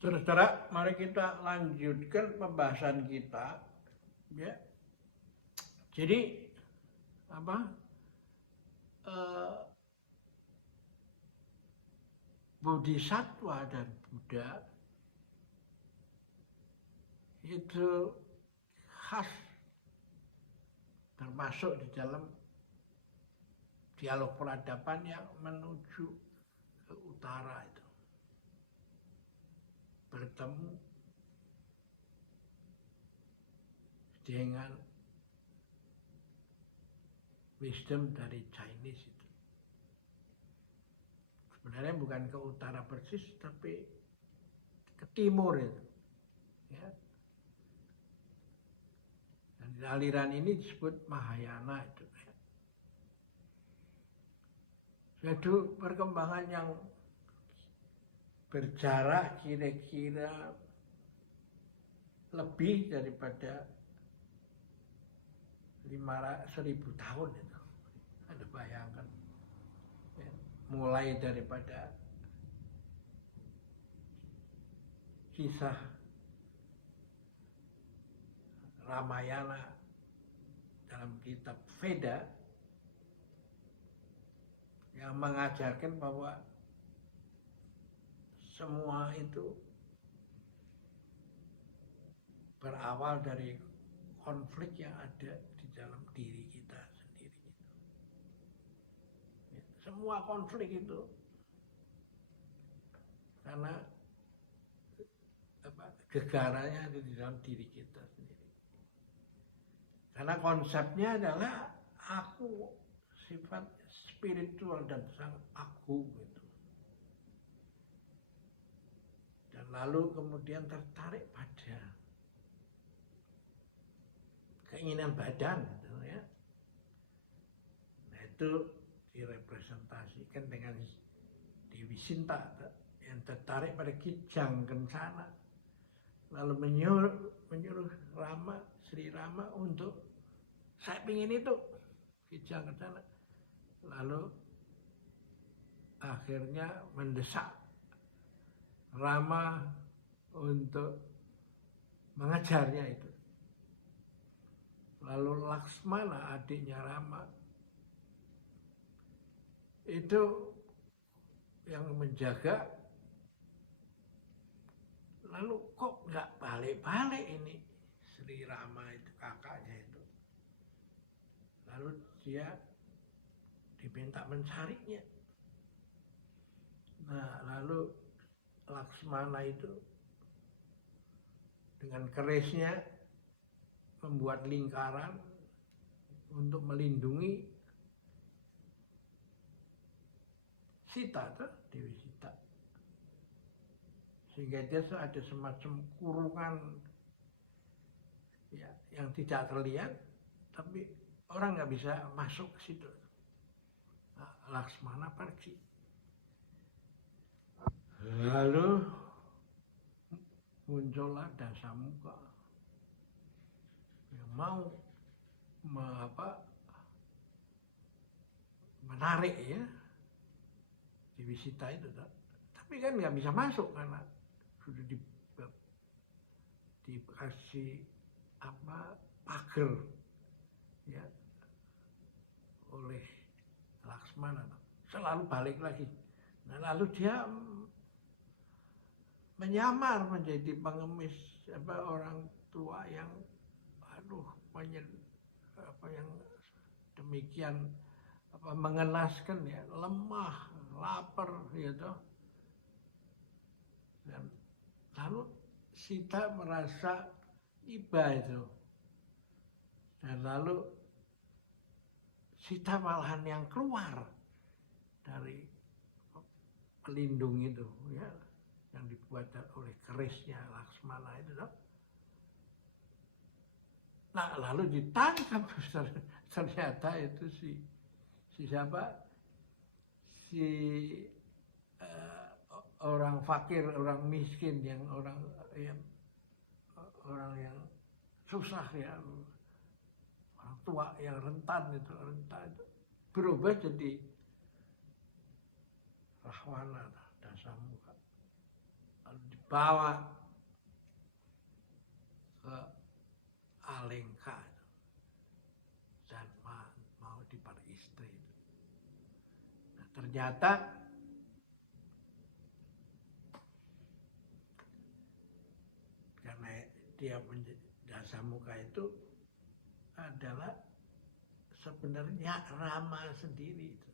Saudara, mari kita lanjutkan pembahasan kita. Ya. Jadi apa? Bodhisattva dan Buddha itu khas termasuk di dalam dialog peradaban yang menuju ke utara itu. Bertemu dengan wisdom dari Chinese itu. Sebenarnya bukan ke utara persis, tapi ke timur itu. Ya. Dan aliran ini disebut Mahayana itu. Suatu perkembangan yang berjarak kira-kira lebih daripada 1000 tahun itu. Anda bayangkan. Ya, mulai daripada kisah Ramayana dalam kitab Veda yang mengajarkan bahwa semua itu berawal dari konflik yang ada di dalam diri kita sendiri. Semua konflik itu karena gegaranya ada di dalam diri kita sendiri. Karena konsepnya adalah aku, sifat spiritual dan sang aku gitu. Dan lalu kemudian tertarik pada keinginan badan gitu ya. Nah itu direpresentasikan dengan Dewi Sinta yang tertarik pada kijang kencana, lalu menyuruh Rama, Sri Rama untuk saya ingin itu kijang kencana, lalu akhirnya mendesak Rama untuk mengejarnya itu. Lalu Laksmana, adiknya Rama, itu yang menjaga. Lalu kok nggak balik-balik ini Sri Rama itu, kakaknya itu. Lalu dia diminta mencarinya. Nah lalu Laksmana itu dengan kerisnya membuat lingkaran untuk melindungi Sita, Dewi Sita. Sehingga dia ada semacam kurungan ya, yang tidak terlihat, tapi orang nggak bisa masuk ke situ. Nah, Laksmana pergi. Lalu muncullah Dasamuka yang mau menarik ya Dewi Sita itu, tapi kan nggak bisa masuk karena sudah dikasih pagar ya oleh Laksmana, selalu balik lagi. Nah lalu dia menyamar menjadi pengemis orang tua yang yang demikian mengenaskan ya, lemah, lapar gitu. Dan lalu Sita merasa iba itu. Dan lalu Sita malahan yang keluar dari pelindung itu ya, yang dibuat oleh kerisnya Laksmana itu. Nah lalu ditangkap, ternyata itu si siapa, orang fakir, orang miskin, yang orang yang susah ya, orang tua yang rentan itu berubah jadi Rahwana, Dasamuka, lalu bawa ke Alengka dan mau diperistri. Nah, ternyata karena dia Dasamuka itu adalah sebenarnya Rama sendiri itu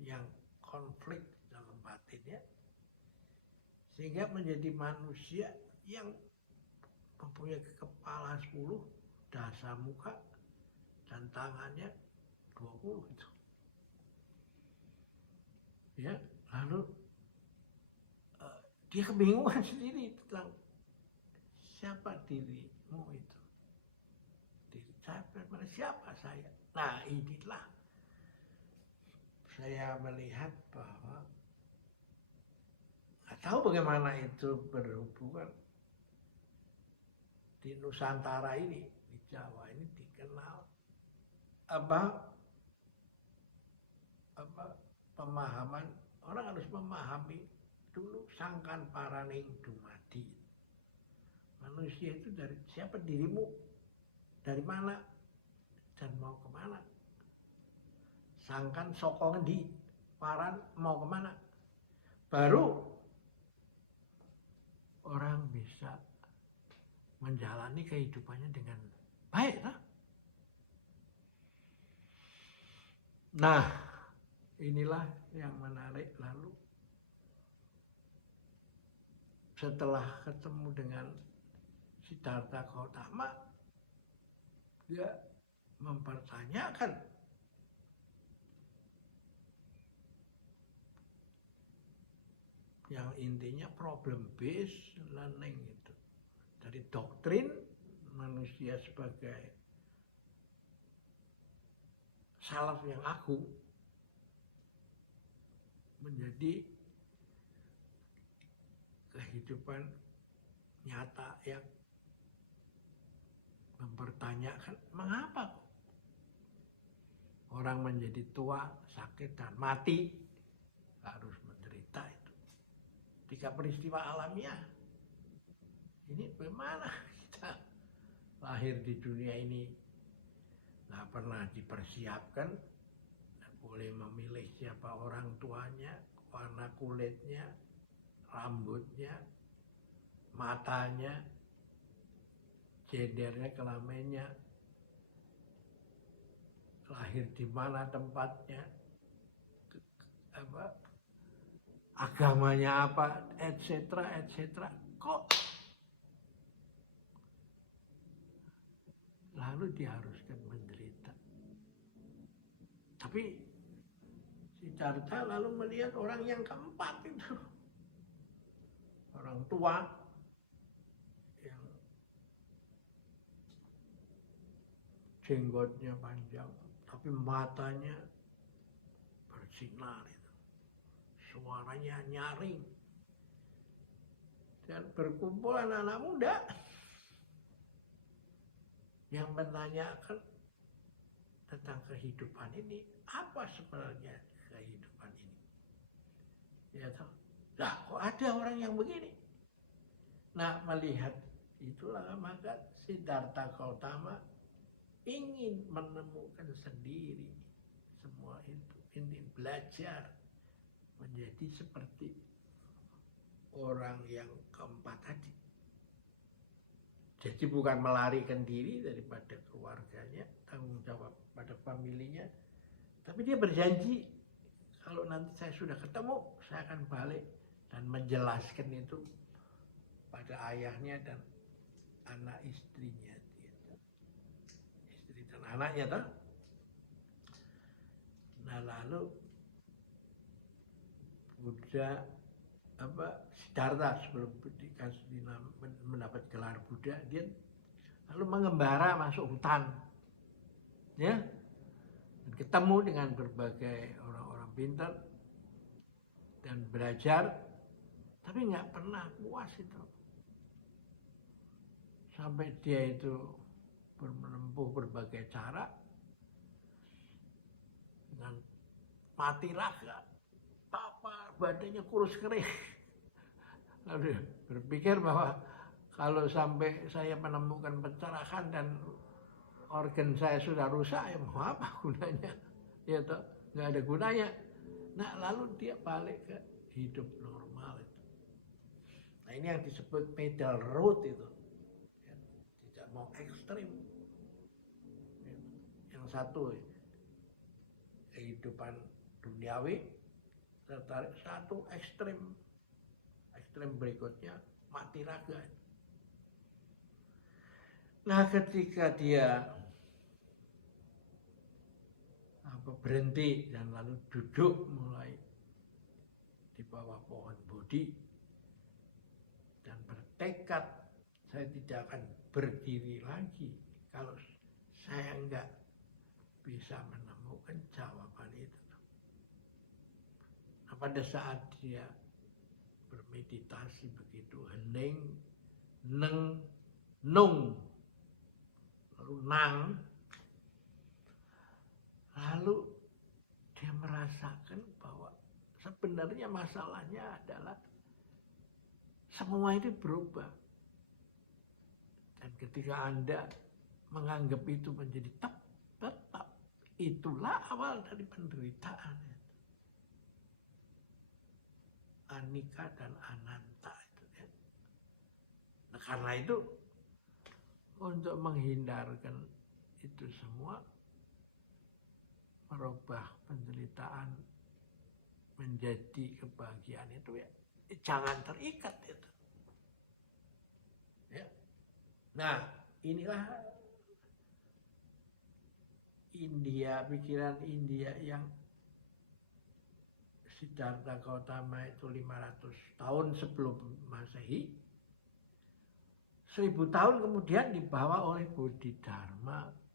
yang konflik dalam batinnya, sehingga menjadi manusia yang mempunyai kepala 10, Dasamuka, dan tangannya 20 itu. Ya, lalu dia kebingungan sendiri tentang siapa dirimu itu. Diri saya, siapa saya? Nah, inilah saya melihat bahwa nggak tahu bagaimana itu berhubungan di Nusantara ini, di Jawa ini dikenal pemahaman orang harus memahami dulu sangkan paraning dumadi. Manusia itu dari siapa dirimu, dari mana, dan mau kemana. Sangkan soko ngendi, paran mau kemana. Baru orang bisa menjalani kehidupannya dengan baik. Nah, inilah yang menarik. Lalu setelah ketemu dengan Siddhartha Gautama, dia mempertanyakan yang intinya problem based learning itu, dari doktrin manusia sebagai salaf yang agung menjadi kehidupan nyata yang mempertanyakan mengapa orang menjadi tua, sakit, dan mati harus menderita itu. 3 peristiwa alamiah. Ini bagaimana kita lahir di dunia ini nggak pernah dipersiapkan, nggak boleh memilih siapa orang tuanya, warna kulitnya, rambutnya, matanya, gendernya, kelaminnya, lahir di mana tempatnya, agamanya apa, etc. Kok lalu diharuskan menderita? Tapi Siddhartha lalu melihat orang yang keempat itu, orang tua yang jenggotnya panjang, tapi matanya bersinar itu, suaranya nyaring, dan berkumpul anak-anak muda yang menanyakan tentang kehidupan ini, apa sebenarnya kehidupan ini? Ya toh, lah kok ada orang yang begini? Nah, melihat itulah maka Siddhartha Gautama ingin menemukan sendiri semua itu, ingin belajar menjadi seperti orang yang keempat tadi. Jadi bukan melarikan diri daripada keluarganya, tanggung jawab pada familinya, tapi dia berjanji kalau nanti saya sudah ketemu, saya akan balik dan menjelaskan itu pada ayahnya dan anak istrinya, istri dan anaknya toh. Nah, lalu Buddha Siddhartha sebelum mendapat gelar Buddha, dia lalu mengembara masuk hutan, ya, dan ketemu dengan berbagai orang-orang pintar dan belajar, tapi nggak pernah puas itu, sampai dia itu menempuh berbagai cara dengan mati raga, badannya kurus kering, Lalu dia berpikir bahwa kalau sampai saya menemukan pencerahan dan organ saya sudah rusak, ya mau apa gunanya? Ya toh, nggak ada gunanya. Nah, lalu dia balik ke hidup normal itu. Nah, ini yang disebut middle road itu. Ya, tidak mau ekstrim. Ya, yang satu kehidupan duniawi, tertarik satu ekstrim. Ekstrim berikutnya mati raga. Nah, ketika dia berhenti dan lalu duduk mulai di bawah pohon Bodhi dan bertekad, saya tidak akan berdiri lagi kalau saya enggak bisa menemukan jawaban itu. Nah, pada saat dia bermeditasi begitu hening, neng, nung, lalu nang, lalu dia merasakan bahwa sebenarnya masalahnya adalah semua itu berubah. Dan ketika Anda menganggap itu menjadi tetap, itulah awal dari penderitaan. Anika dan ananta itu ya. Nah, karena itu untuk menghindarkan itu semua, merubah penderitaan menjadi kebahagiaan itu ya, jangan terikat itu. Ya. Nah, inilah India, pikiran India yang Siddhartha Gautama itu 500 tahun sebelum Masehi, 1000 tahun kemudian dibawa oleh Bodhidharma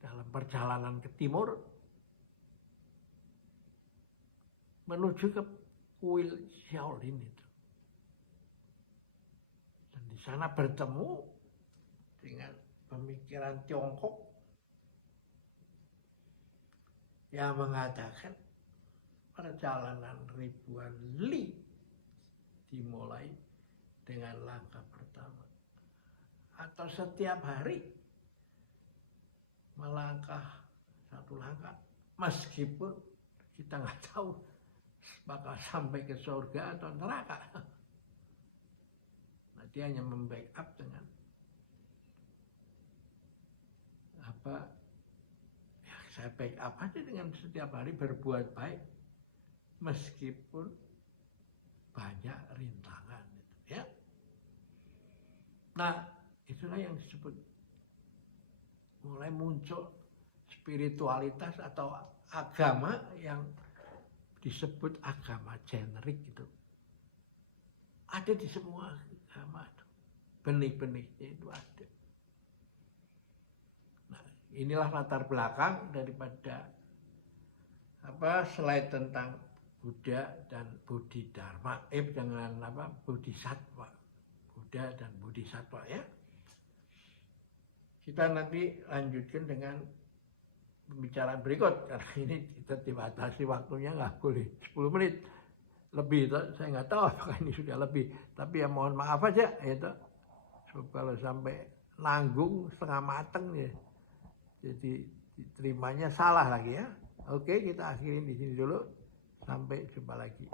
dalam perjalanan ke timur menuju ke kuil Shaolin itu. Dan di sana bertemu dengan pemikiran Tiongkok yang mengatakan perjalanan ribuan li dimulai dengan langkah pertama. Atau setiap hari melangkah satu langkah, meskipun kita nggak tahu bakal sampai ke surga atau neraka. Nah, dia hanya membackup dengan apa? Ya, saya backup aja dengan setiap hari berbuat baik, meskipun banyak rintangan, ya. Nah, itulah yang disebut mulai muncul spiritualitas atau agama yang disebut agama generik itu. Ada di semua agama itu. Benih-benihnya itu ada. Nah, inilah latar belakang daripada slide tentang Buddha dan Bodhidharma, dengan Bodhisattva. Buddha dan Bodhisattva, ya. Kita nanti lanjutkan dengan pembicaraan berikut, karena ini kita dibatasi waktunya, nggak boleh 10 menit lebih. Saya nggak tahu apakah ini sudah lebih, tapi ya mohon maaf aja itu. So, kalau sampai nanggung setengah mateng ya, jadi diterimanya salah lagi ya. Oke, kita akhirin di sini dulu, sampai jumpa lagi.